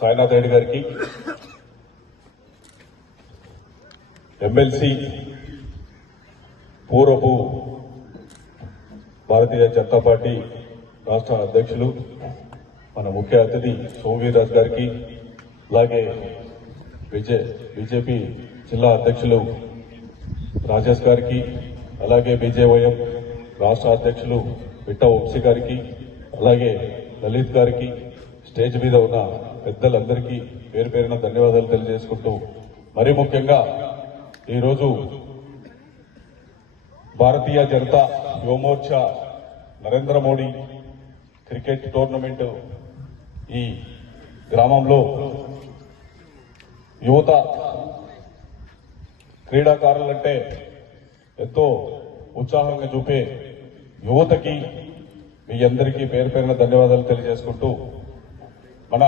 సాయినాథ్ రెడ్డి గారికి ఎమ్మెల్సీ పూర్వపు భారతీయ జనతా పార్టీ రాష్ట్ర అధ్యక్షులు మన ముఖ్య అతిథి సోమవీర్రాజు గారికి అలాగే బిజే బీజేపీ జిల్లా అధ్యక్షులు రాజేష్ గారికి అలాగే బీజేవైఎం రాష్ట్ర అధ్యక్షులు విట్ట వంశీ గారికి అలాగే లలిత్ గారికి స్టేజ్ మీద ఉన్న పెద్దలందరికీ పేరు పేరున ధన్యవాదాలు తెలియజేసుకుంటూ మరీ ముఖ్యంగా ఈరోజు భారతీయ జనతా యువమోర్చా నరేంద్ర మోడీ క్రికెట్ టోర్నమెంట్ ఈ గ్రామంలో యువత క్రీడాకారులంటే ఎంతో ఉత్సాహంగా చూపే యువతకి మీ అందరికీ పేరు పేరున ధన్యవాదాలు తెలియజేసుకుంటూ మన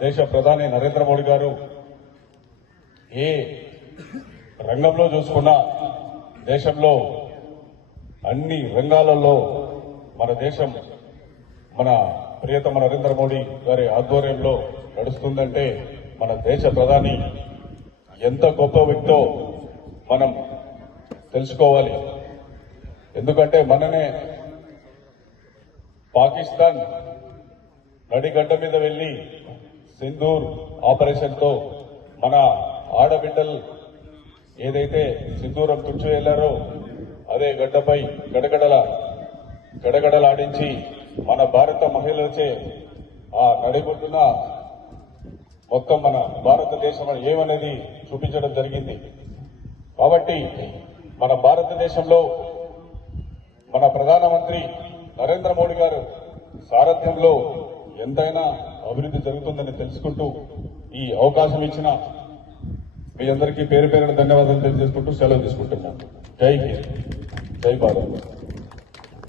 దేశ ప్రధాని నరేంద్ర మోడీ గారు ఏ రంగంలో చూసుకున్నా దేశంలో అన్ని రంగాలలో మన దేశం మన ప్రియతమ నరేంద్ర మోడీ గారి ఆధ్వర్యంలో నడుస్తుందంటే మన దేశ ప్రధాని ఎంత గొప్ప వ్యక్తో మనం తెలుసుకోవాలి. ఎందుకంటే మననే పాకిస్తాన్ నడిగడ్డ మీద వెళ్ళి సింధూర్ ఆపరేషన్తో మన ఆడబిడ్డలు ఏదైతే సింధూరం తుడిచి వెళ్ళారో అదే గడ్డపై గడగడల గడగడలాడించి మన భారత మహిళలచే ఆ నడిగొడ్డున మొత్తం మన భారతదేశం ఏమనేది చూపించడం జరిగింది. కాబట్టి మన భారతదేశంలో మన ప్రధానమంత్రి నరేంద్ర మోడీ గారు సారథ్యంలో ఎంతైనా అభివృద్ధి జరుగుతుందని తెలుసుకుంటూ ఈ అవకాశం ఇచ్చిన మీ అందరికీ పేరు పేరున ధన్యవాదాలు తెలియజేసుకుంటూ సెలవు తీసుకుంటున్నాను. జై హింద్. జై భారత్.